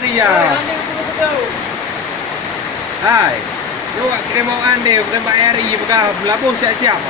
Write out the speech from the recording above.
dia. Hai. Lu kena mau ande, kena bayar i, pegah belabung siap-siap.